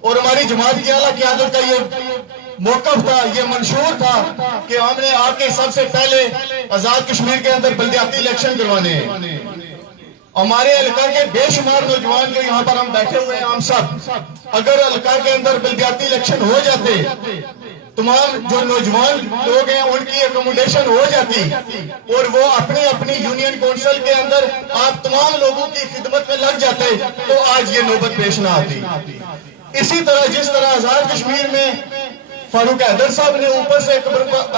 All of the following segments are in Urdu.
اور ہماری جماعت کی اعلیٰ قیادت کا یہ موقف تھا، یہ منشور تھا کہ ہم نے آ کے سب سے پہلے آزاد کشمیر کے اندر بلدیاتی الیکشن کروانے ہیں۔ ہمارے علاقہ کے بے شمار نوجوان جو یہاں پر ہم بیٹھے ہوئے ہیں، ہم سب اگر علاقہ کے اندر بلدیاتی الیکشن ہو جاتے، تمام جو نوجوان لوگ ہیں ان کی اکوموڈیشن ہو جاتی اور وہ اپنے اپنی یونین کونسل کے اندر آپ تمام لوگوں کی خدمت میں لگ جاتے تو آج یہ نوبت پیش نہ آتی۔ اسی طرح جس طرح آزاد کشمیر میں فاروق حیدر صاحب نے اوپر سے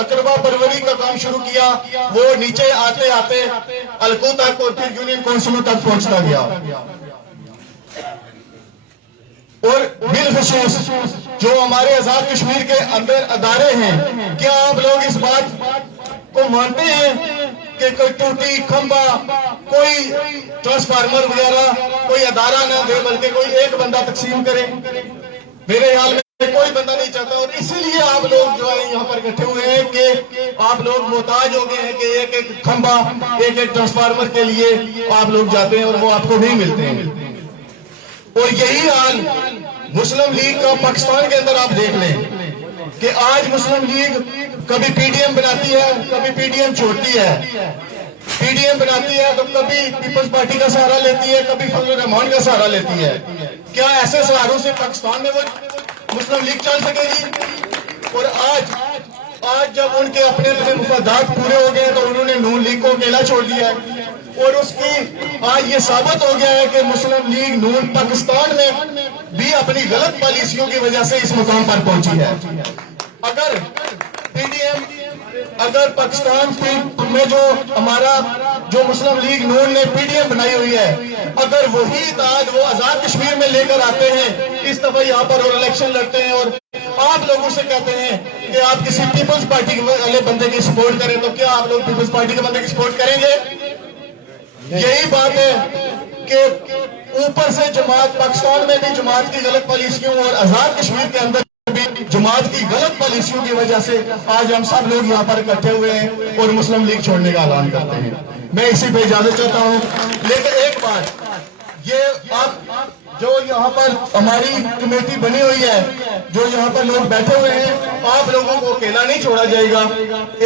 اقربا پروری کا کام شروع کیا، وہ نیچے آتے آتے حلقوں تک اور پھر یونین کونسلوں تک پہنچتا گیا۔ اور بالخصوص جو ہمارے آزاد کشمیر کے اندر ادارے ہیں، کیا آپ لوگ اس بات کو مانتے ہیں کہ کوئی ٹوٹی کھمبا، کوئی ٹرانسفارمر وغیرہ کوئی ادارہ نہ دے بلکہ کوئی ایک بندہ تقسیم کرے؟ میرے خیال میں کوئی بندہ نہیں چاہتا، اور اسی لیے آپ لوگ جو ہے یہاں پر اکٹھے ہوئے ہیں کہ آپ لوگ محتاج ہو گئے ہیں کہ ایک ایک کھمبا، ایک ایک ٹرانسفارمر کے لیے آپ لوگ جاتے ہیں اور وہ آپ کو نہیں ملتے ہیں۔ اور یہی حال مسلم لیگ کا پاکستان کے اندر آپ دیکھ لیں کہ آج مسلم لیگ کبھی پی ڈی ایم بناتی ہے، کبھی پی ڈی ایم چھوڑتی ہے، پی ڈی ایم بناتی ہے تو کبھی پیپلز پارٹی کا سہارا لیتی ہے، کبھی فضل الرحمان کا سہارا لیتی ہے۔ کیا ایسے سہاروں سے پاکستان میں وہ مسلم لیگ چل سکے گی؟ اور آج جب ان کے اپنے مفادات پورے ہو گئے تو انہوں نے نون لیگ کو اکیلا چھوڑ دیا ہے، اور اس کی آج یہ ثابت ہو گیا ہے کہ مسلم لیگ نون پاکستان میں بھی اپنی غلط پالیسیوں کی وجہ سے اس مقام پر پہنچی ہے۔ اگر پی ڈی ایم، اگر پاکستان میں جو ہمارا جو مسلم لیگ نون نے پی ڈی ایم بنائی ہوئی ہے، اگر وہی اتحاد وہ آزاد کشمیر میں لے کر آتے ہیں اس دفعہ یہاں پر اور الیکشن لڑتے ہیں اور آپ لوگوں سے کہتے ہیں کہ آپ کسی پیپلز پارٹی والے بندے کی سپورٹ کریں، تو کیا آپ لوگ پیپلز پارٹی کے بندے کی سپورٹ کریں گے؟ یہی بات ہے کہ اوپر سے جماعت، پاکستان میں بھی جماعت کی غلط پالیسیوں اور آزاد کشمیر کے اندر بھی جماعت کی غلط پالیسیوں کی وجہ سے آج ہم سب لوگ یہاں پر اکٹھے ہوئے ہیں اور مسلم لیگ چھوڑنے کا اعلان کرتے ہیں۔ میں اسی پہ اجازت چاہتا ہوں، لیکن ایک بات، یہ آپ جو یہاں پر ہماری کمیٹی بنی ہوئی ہے، جو یہاں پر لوگ بیٹھے ہوئے ہیں، آپ لوگوں کو اکیلا نہیں چھوڑا جائے گا،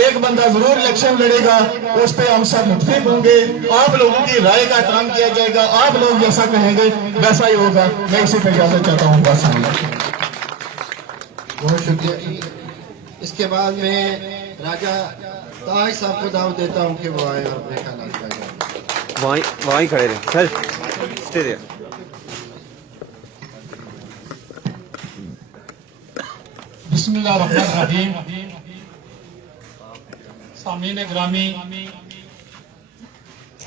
ایک بندہ ضرور الیکشن لڑے گا، اس پہ ہم سب متفق ہوں گے، آپ لوگوں کی رائے کا احترام کیا جائے گا، آپ لوگ جیسا کہیں گے ویسا ہی ہوگا۔ میں اسی پہ اجازت چاہتا ہوں، بس۔ بہت شکریہ جی۔ اس کے بعد میں راجہ تاج صاحب کو دعوت دیتا ہوں کہ وہ آئے اور اپنے خیالات کا اظہار۔ وہیں کھڑے رہے سر، اسٹے دیا۔ بسم اللہ الرحمن الرحیم۔ سامعین گرامی،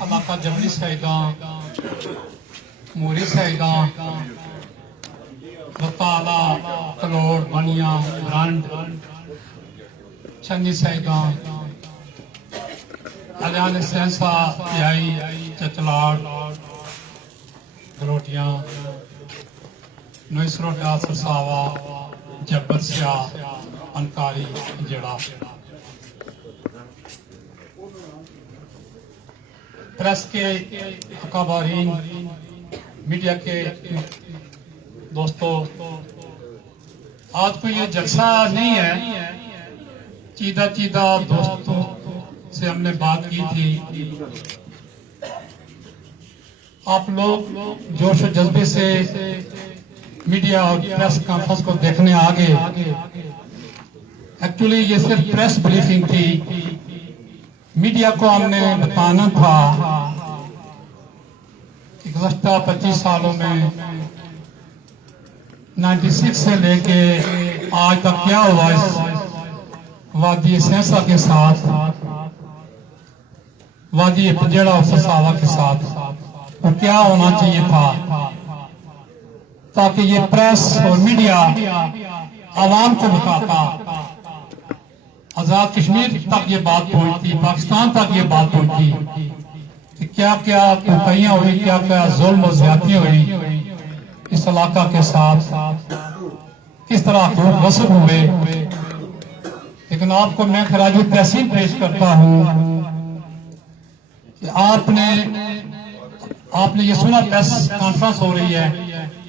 علاقہ جبلی شہیدان، موری شہیدان، بطالہ، کلوڑ، بنیا، برانڈ، چنی شہیدان، علیان سینسا، پیائی، چچلاڑ، گروٹیاں، نویس روٹا، سرساوا، جبر سیاہ، انکاری، جڑا، پریس کے اکابرین، میڈیا کے دوستو، آج کوئی یہ جلسہ نہیں ہے، چیدہ دوستوں سے ہم نے بات کی تھی، آپ لوگ جوش و جذبے سے میڈیا اور پریس کانفرنس کو دیکھنے آگے، ایکچولی یہ صرف پریس بریفنگ تھی، میڈیا کو ہم نے بتانا تھا کہ گزشتہ 25 سالوں میں 96 سے لے کے آج تک کیا ہوا اس وادی سینسا کے ساتھ، وادی پجڑا اور سرساوا کے ساتھ، اور کیا ہونا چاہیے تھا تاکہ یہ پریس اور میڈیا عوام کو بتاتا، آزاد کشمیر تک یہ بات پہنچتی، پاکستان تک یہ بات پہنچتی کہ کیا کیا کوتاہیاں ہوئی، کیا کیا ظلم و زیادتی ہوئی اس علاقہ کے ساتھ، کس طرح حقوق غصب ہوئے۔ لیکن آپ کو میں خراج تحسین پیش کرتا ہوں کہ آپ نے یہ سنا پریس کانفرنس ہو رہی ہے،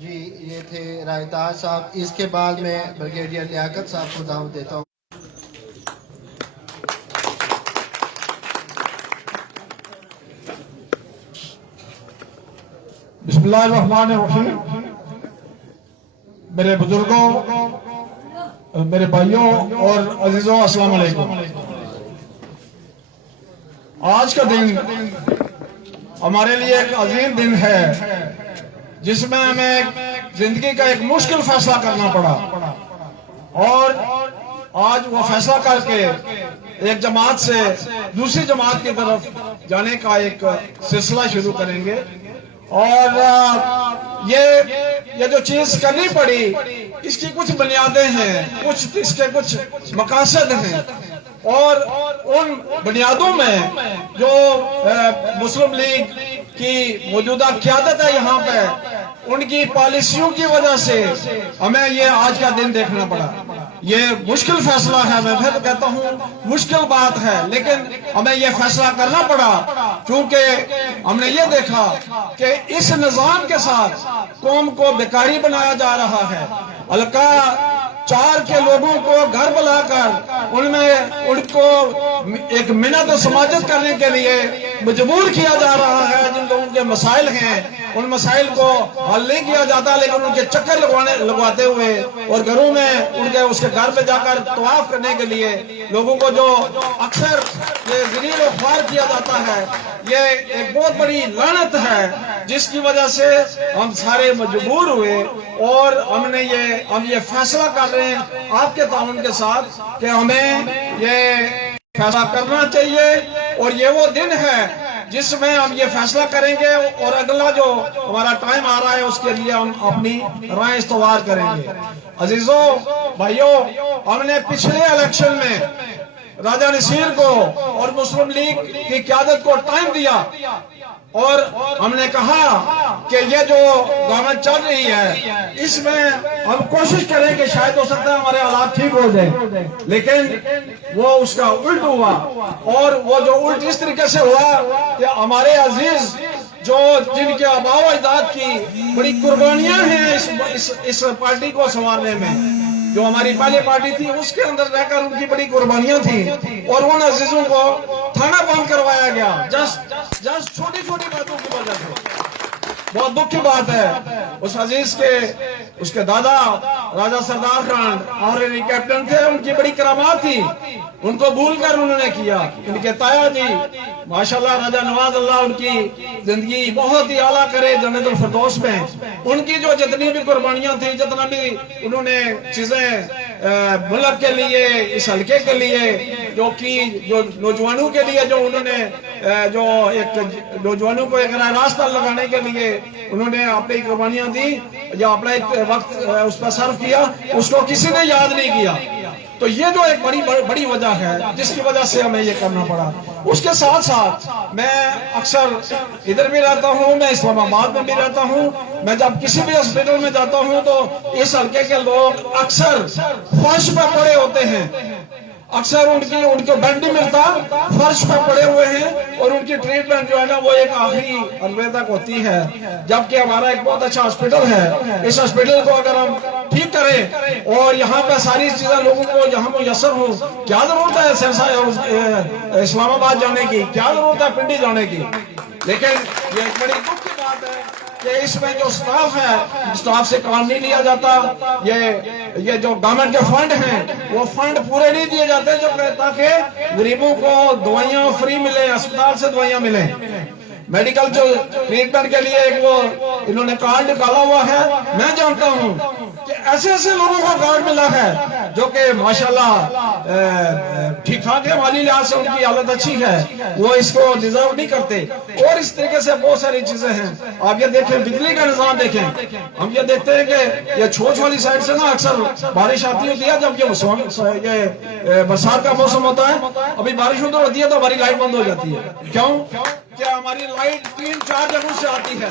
جی یہ تھے رائے تاج صاحب. اس کے بعد میں بریگیڈیئر لیاقت صاحب کو دعوت دیتا ہوں. بسم اللہ الرحمن الرحیم. میرے بزرگوں، میرے بھائیوں اور عزیزوں، السلام علیکم. آج کا دن ہمارے لیے ایک عظیم دن ہے جس میں ہمیں زندگی کا ایک مشکل فیصلہ کرنا پڑا، اور آج وہ فیصلہ کر کے ایک جماعت سے دوسری جماعت کی طرف جانے کا ایک سلسلہ شروع کریں گے. اور یہ جو چیز کرنی پڑی اس کی کچھ بنیادیں ہیں، اس کے کچھ مقاصد ہیں، اور ان بنیادوں میں جو مسلم لیگ کی موجودہ قیادت ہے یہاں پہ، ان کی پالیسیوں کی وجہ سے ہمیں یہ آج کا دن دیکھنا پڑا. یہ مشکل فیصلہ ہے، میں پھر کہتا ہوں مشکل بات ہے، لیکن ہمیں یہ فیصلہ کرنا پڑا کیونکہ ہم نے یہ دیکھا کہ اس نظام کے ساتھ قوم کو بیکاری بنایا جا رہا ہے. حلقہ 4 کے لوگوں کو گھر بلا کر ان کو ایک منت و سماجت کرنے کے لیے مجبور کیا جا رہا ہے. جن لوگوں کے مسائل ہیں ان مسائل کو حل نہیں کیا جاتا، لیکن ان کے چکر لگواتے ہوئے اور گھروں میں اس کے گھر پہ جا کر طواف کرنے کے لیے لوگوں کو جو اکثر یہ ذلیل و خوار کیا جاتا ہے، یہ ایک بہت بڑی لعنت ہے جس کی وجہ سے ہم سارے مجبور ہوئے. اور ہم یہ فیصلہ کر رہے ہیں آپ کے تعاون کے ساتھ کہ ہمیں یہ فیصلہ کرنا چاہیے، اور یہ وہ دن ہے جس میں ہم یہ فیصلہ کریں گے، اور اگلا جو ہمارا ٹائم آ رہا ہے اس کے لیے ہم اپنی رائے استوار کریں گے. عزیزوں، بھائیوں، ہم نے پچھلے الیکشن میں راجہ نصیر کو اور مسلم لیگ کی قیادت کو ٹائم دیا، اور ہم نے کہا کہ یہ جو گورنمنٹ چل رہی ہے اس میں ہم کوشش کریں کہ شاید ہو سکتا ہے ہمارے حالات ٹھیک ہو جائیں، لیکن وہ اس کا الٹ ہوا. اور وہ جو الٹ اس طریقے سے ہوا کہ ہمارے عزیز جن کے آباء و اجداد کی بڑی قربانیاں ہیں اس پارٹی کو سنوارنے میں، جو ہماری پہلی پارٹی تھی اس کے اندر رہ کر ان کی بڑی قربانیاں تھیں، اور ان عزیزوں کو تھانہ بند کروایا گیا جسٹ چھوٹی چھوٹی باتوں کی وجہ سے. بہت دکھ کی بات ہے. اس عزیز اس کے دادا راجہ سردار خان آنریری کیپٹن تھے، ان کی بڑی کرامات تھی، ان کو بھول کر انہوں نے کیا. ان کے تایا جی ماشاءاللہ راجہ نواز اللہ ان کی زندگی بہت ہی اعلیٰ کرے جنت الفردوس میں، ان کی جو جتنی بھی قربانیاں تھیں، جتنا بھی انہوں نے چیزیں ملک کے لیے، اس حلقے کے لیے جو نوجوانوں کے لیے جو انہوں نے جو ایک نوجوانوں کو ایک راستہ لگانے کے لیے انہوں نے اپنی قربانیاں دی یا اپنا ایک وقت اس پر صرف کیا، اس کو کسی نے یاد نہیں کیا. تو یہ جو ایک بڑی وجہ ہے جس کی وجہ سے ہمیں یہ کرنا پڑا. اس کے ساتھ ساتھ میں اکثر ادھر بھی رہتا ہوں، میں اسلام آباد میں بھی رہتا ہوں. میں جب کسی بھی ہاسپٹل میں جاتا ہوں تو اس حلقے کے لوگ اکثر فرش پہ پڑے ہوتے ہیں، اکثر ان کو بیڈ نہیں ملتا، فرش پہ پڑے ہوئے ہیں، اور ان کی ٹریٹمنٹ جو ہے نا وہ ایک آخری عملے تک ہوتی ہے. جبکہ ہمارا ایک بہت اچھا ہاسپٹل ہے، اس ہاسپٹل کو اگر ہم ٹھیک کریں اور یہاں پہ ساری چیزیں لوگوں کو یہاں میسر ہو، کیا ضرورت ہے سرسا اسلام آباد جانے کی، کیا ضرورت ہے پنڈی جانے کی. لیکن یہ ایک بڑی دکھ کی بات ہے کہ اس میں جو سٹاف ہے، سٹاف سے کام نہیں لیا جاتا. یہ جو گورنمنٹ کے فنڈ ہیں وہ فنڈ پورے نہیں دیے جاتے تاکہ غریبوں کو دوائیاں فری ملے، اسپتال سے دوائیاں ملیں. میڈیکل جو ٹریٹمنٹ کے لیے ایک وہ انہوں نے کارڈ نکالا ہوا ہے، میں جانتا ہوں کہ ایسے لوگوں کو کارڈ ملا ہے جو کہ ماشاءاللہ ٹھیک ٹھاک ہے، مالی لحاظ سے ان کی حالت اچھی ہے، وہ اس کو ڈیزرو نہیں کرتے. اور اس طریقے سے بہت ساری چیزیں ہیں. آپ یہ دیکھیں، بجلی کا نظام دیکھیں، ہم یہ دیکھتے ہیں کہ یہ چھوچ والی سائڈ سے نا اکثر بارش آتی ہوتی ہے جب یہ برسات کا موسم ہوتا ہے. ابھی بارش ہوتی ہے تو ہماری لائٹ بند ہو جاتی ہے. کیوں کہ ہماری لائٹ 3-4 جگہوں سے آتی ہے.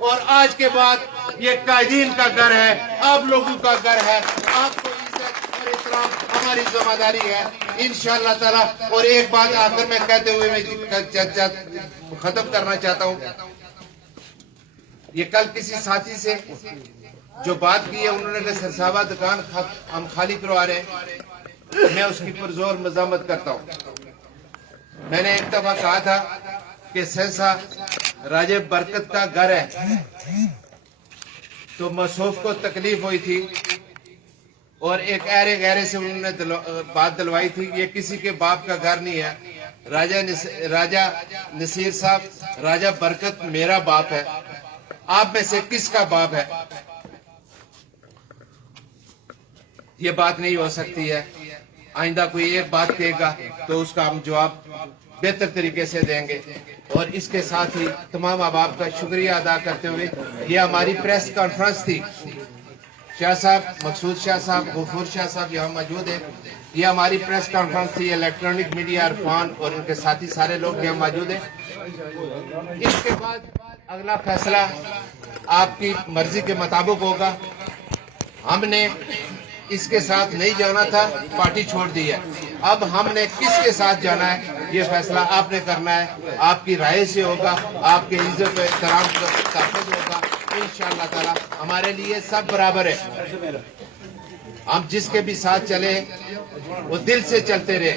اور آج کے بعد یہ قائدین کا گھر ہے, آپ لوگوں کا گھر ہے. آپ کو عزت اور احترام ہماری ذمہ داری ہے انشاءاللہ تعالی. اور ایک بات آخر میں کہتے ہوئے میں ختم کرنا چاہتا ہوں. یہ کل کسی ساتھی سے جو بات کی ہے, انہوں نے کہا سرسابہ دکان ہم خالی کروا رہے ہیں. میں اس کی پرزور مذمت کرتا ہوں. میں نے ایک دفعہ کہا تھا کہ سہسا راجہ برکت کا گھر ہے, تو مصوف کو تکلیف ہوئی تھی اور ایک ایرے گہرے سے انہوں نے بات دلوائی تھی. یہ کسی کے باپ کا گھر نہیں ہے. راجہ نصیر صاحب, راجہ برکت میرا باپ ہے. آپ میں سے کس کا باپ ہے؟ یہ بات نہیں ہو سکتی ہے. آئندہ کوئی ایک بات کہے گا تو اس کا ہم جواب بہتر طریقے سے دیں گے. اور اس کے ساتھ ہی تمام احباب کا شکریہ ادا کرتے ہوئے یہ ہماری پریس کانفرنس تھی. شاہ صاحب, مقصود شاہ صاحب, غفور شاہ صاحب یہاں موجود ہیں. یہ ہماری پریس کانفرنس تھی. الیکٹرانک میڈیا, عرفان اور ان کے ساتھی سارے لوگ یہاں موجود ہیں. اس کے بعد اگلا فیصلہ آپ کی مرضی کے مطابق ہوگا. ہم نے اس کے ساتھ نہیں جانا تھا, پارٹی چھوڑ دی ہے. اب ہم نے کس کے ساتھ جانا ہے یہ فیصلہ آپ نے کرنا ہے. آپ کی رائے سے ہوگا, آپ کے عزت و احترام کا تحفظ ہوگا انشاءاللہ تعالی. ہمارے لیے سب برابر ہے. ہم جس کے بھی ساتھ چلے وہ دل سے چلتے رہے,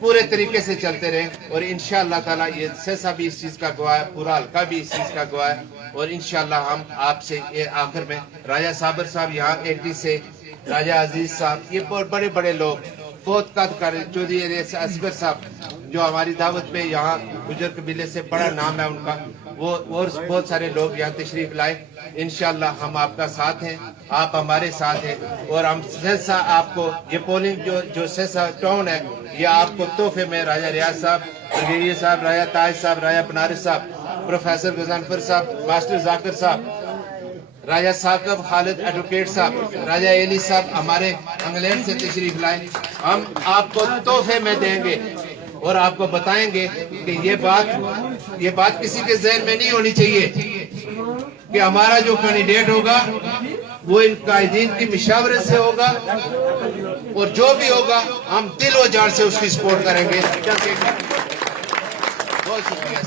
پورے طریقے سے چلتے رہے. اور انشاءاللہ تعالی یہ سہسا بھی اس چیز کا گواہ ہے, پورا حلقہ بھی اس چیز کا گواہ ہے. اور انشاءاللہ ہم آپ سے آخر میں راجہ صابر صاحب یہاں ایٹی سے, راجہ عزیز صاحب, یہ بڑے بڑے لوگ بہت قد کر, چودھری اصغر صاحب جو ہماری دعوت میں یہاں گجر قبیلے سے بڑا نام ہے ان کا, وہ اور بہت سارے لوگ یہاں تشریف لائے. انشاءاللہ ہم آپ کا ساتھ ہیں, آپ ہمارے ساتھ ہیں. اور ہم سہسا آپ کو یہ پولنگ جو سہسا ٹاؤن ہے یہ آپ کو تحفے میں راجہ ریاض صاحب, برگیڈیئر صاحب, راجہ تاج صاحب, راجہ بنارس صاحب, پروفیسر غضنفر صاحب, ماسٹر ذاکر صاحب, راجہ ثاقب خالد ایڈوکیٹ صاحب, راجہ ایلی صاحب ہمارے انگلینڈ سے تشریف لائے. ہم آپ کو تحفے میں دیں گے اور آپ کو بتائیں گے کہ یہ بات کسی کے ذہن میں نہیں ہونی چاہیے کہ ہمارا جو کینڈیڈیٹ ہوگا وہ ان قائدین کی مشاورت سے ہوگا, اور جو بھی ہوگا ہم دل و جان سے اس کی سپورٹ کریں گے. بہت شکریہ.